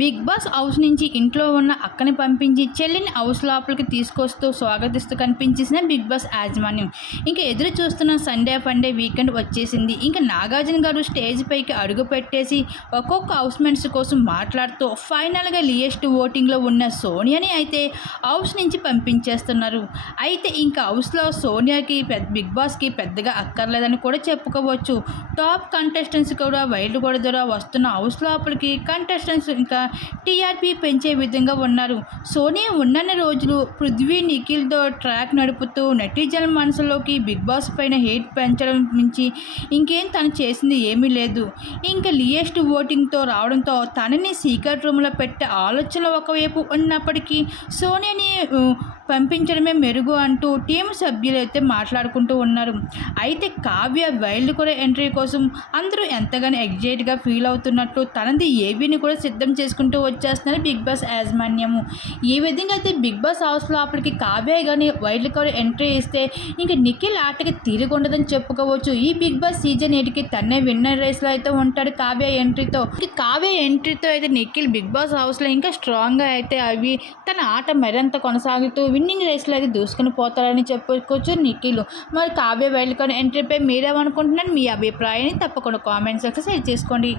Big boss house నుంచి ఇంట్లో ఉన్న అక్కని పంపించి చెల్లిని హౌస్ లోపలికి తీసుకొస్తూ స్వాగతిస్తూ కనిపించేసిన బిగ్ బాస్ యాజమాన్యం. ఇంకా ఎదురు చూస్తున్న సండే ఫండే వీకెండ్ వచ్చేసింది. ఇంకా నాగార్జున గారు స్టేజ్ పైకి అడుగు పెట్టేసి ఒక్కొక్క హౌస్మెంట్స్ కోసం మాట్లాడుతూ ఫైనల్గా లియెస్ట్ ఓటింగ్లో ఉన్న సోనియాని అయితే హౌస్ నుంచి పంపించేస్తున్నారు. అయితే ఇంకా హౌస్లో సోనియాకి పెద్ద బిగ్ బాస్కి పెద్దగా అక్కర్లేదని కూడా చెప్పుకోవచ్చు. టాప్ కంటెస్టెంట్స్ కూడా వైల్డ్ కూడా వస్తున్న హౌస్ లోపలికి కంటెస్టెంట్స్ ఇంకా టీఆర్పీ పెంచే విధంగా ఉన్నారు. సోనీ ఉన్నన్ని రోజులు పృథ్వీ నిఖిల్తో ట్రాక్ నడుపుతూ నెటిజన్ మనసులోకి బిగ్ బాస్ పైన హేట్ పెంచడం మించి ఇంకేం తను చేసింది ఏమీ లేదు. ఇంకా లియెస్ట్ ఓటింగ్తో రావడంతో తనని సీక్రెట్ రూమ్లో పెట్టే ఆలోచన ఒకవైపు ఉన్నప్పటికీ సోనీని పంపించడమే మెరుగు అంటూ టీం సభ్యులు అయితే మాట్లాడుకుంటూ ఉన్నారు. అయితే కావ్య వైల్డ్ కూడా ఎంట్రీ కోసం అందరూ ఎంతగానో ఎగ్జైట్గా ఫీల్ అవుతున్నట్టు తనది ఏబీని కూడా సిద్ధం చేసుకుంటూ వచ్చేస్తున్నారు బిగ్ బాస్ యాజమాన్యము. ఈ విధంగా అయితే బిగ్ బాస్ హౌస్లో అప్పటికి కావ్య కానీ వైల్డ్ కూడా ఎంట్రీ ఇస్తే ఇంక నిఖిల్ ఆటకి తిరిగి ఉండదని చెప్పుకోవచ్చు. ఈ బిగ్ బాస్ సీజన్ ఎయిట్కి తన్నే విన్నర్ రేస్లో అయితే ఉంటాడు కావ్య ఎంట్రీతో. కావ్య ఎంట్రీతో అయితే నిఖిల్ బిగ్ బాస్ హౌస్లో ఇంకా స్ట్రాంగ్గా అయితే అవి తన ఆట మరింత కొనసాగుతూ విన్నింగ్ రేస్లో అయితే దూసుకుని పోతారని చెప్పుకోవచ్చు నిఖిలు. మరి కావ్య వైల్డ్ కార్డ్ ఎంట్రీపై మీరేమనుకుంటున్నారు? మీ అభిప్రాయాన్ని తప్పకుండా కామెంట్స్ సెక్షన్ షేర్ చేసుకోండి.